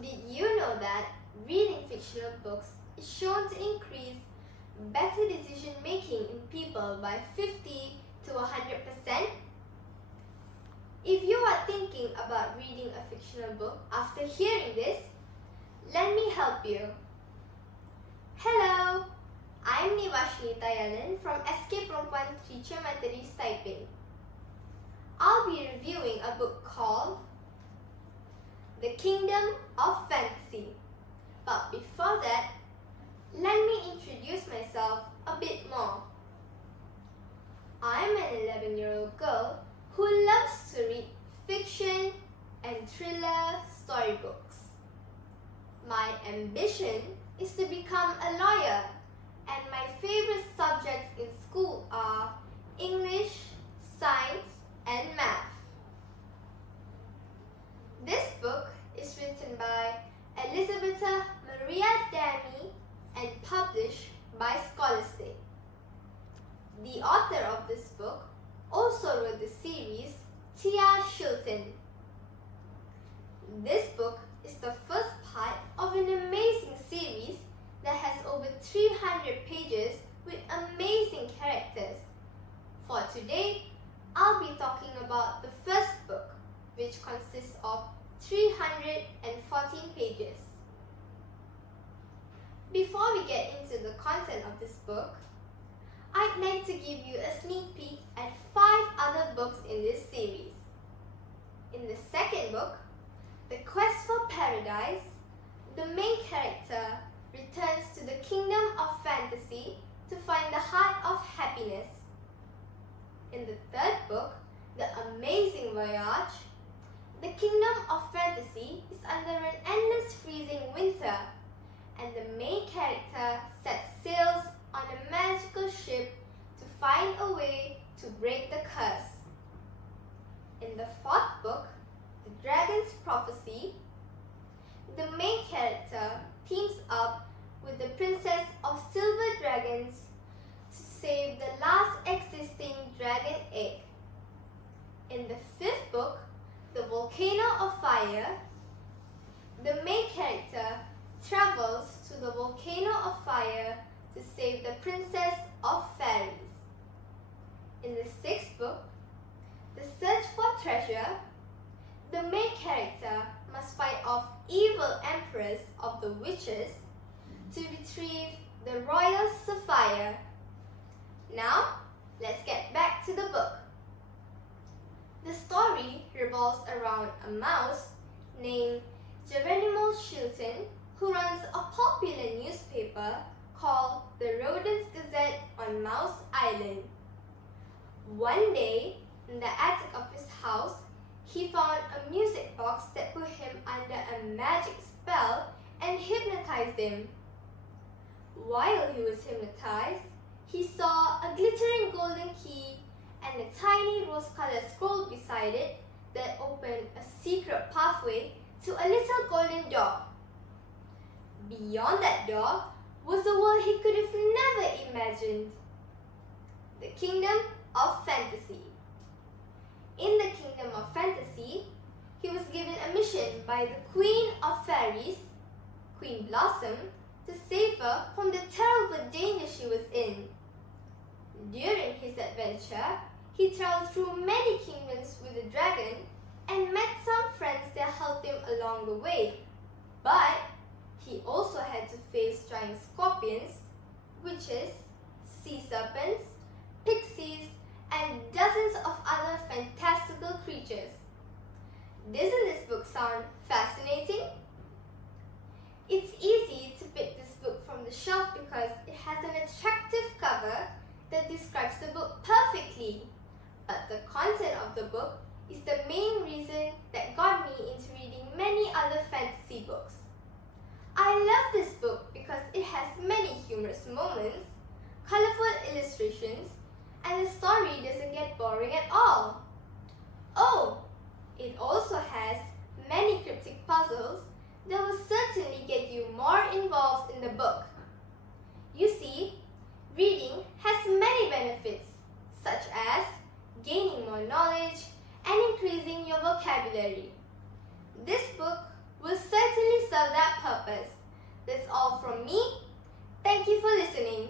Did you know that reading fictional books is shown to increase better decision making in people by 50 to 100%? If you are thinking about reading a fictional book after hearing this, let me help you. Hello, I'm Nivasheny from Skptm Teacher Methodist Taipei. I'll be reviewing a book called The Kingdom of Fantasy. But before that, let me introduce myself a bit more. I'm an 11-year-old girl who loves to read fiction and thriller storybooks. My ambition is to become a lawyer, and my favorite subjects in school are English, science, and math. This book is written by Elizabeth Maria Dami and published by Scholastic. The author of this book also wrote the series Tia Shilton. This book is the first part of an amazing series that has over 300 pages with amazing characters. For today, I'll be talking about the first book, which consists of 314 pages. Before we get into the content of this book, I'd like to give you a sneak peek at 5 other books in this series. In the second book, The Quest for Paradise, the main character returns to the kingdom of fantasy to find the heart of happiness. In the third book, The Amazing Voyage, the kingdom of fantasy is under an endless freezing winter, and the main character sets sails on a magical ship to find a way to break the curse. In the fourth book, The Dragon's Prophecy, the main character teams up with the Princess of Silver Dragons to save the last existing dragon egg. In the fifth book, The Volcano of Fire, the main character travels to the Volcano of Fire to save the Princess of Fairies. In the sixth book, The Search for Treasure, the main character must fight off evil emperors of the witches to retrieve the royal sapphire. Now, let's get back to the book. The story revolves around a mouse named Geronimo Shilton who runs a popular newspaper called the Rodents Gazette on Mouse Island. One day, in the attic of his house, he found a music box that put him under a magic spell and hypnotized him. While he was hypnotized, he saw a glittering golden key and a tiny rose-colored scroll beside it that opened a secret pathway to a little golden door. Beyond that door was a world he could have never imagined. The Kingdom of Fantasy. In the Kingdom of Fantasy, he was given a mission by the Queen of Fairies, Queen Blossom, to save her from the terrible danger she was in. During his adventure, he traveled through many kingdoms with the dragon and met some friends that helped him along the way. But he also had to face giant scorpions, witches, sea serpents, pixies, and dozens of other fantastical creatures. Doesn't this book sound fascinating? It's easy to pick this book from the shelf because it has an attractive cover that describes the book perfectly. But the content of the book is the main reason that got me into reading many other fantasy books. I love this book because it has many humorous moments, colorful illustrations, and the story doesn't get boring at all. Oh, it also has many cryptic puzzles that will certainly get you more involved in the book. You see, reading has many benefits, such as gaining more knowledge and increasing your vocabulary. This book will certainly serve that purpose. That's all from me. Thank you for listening.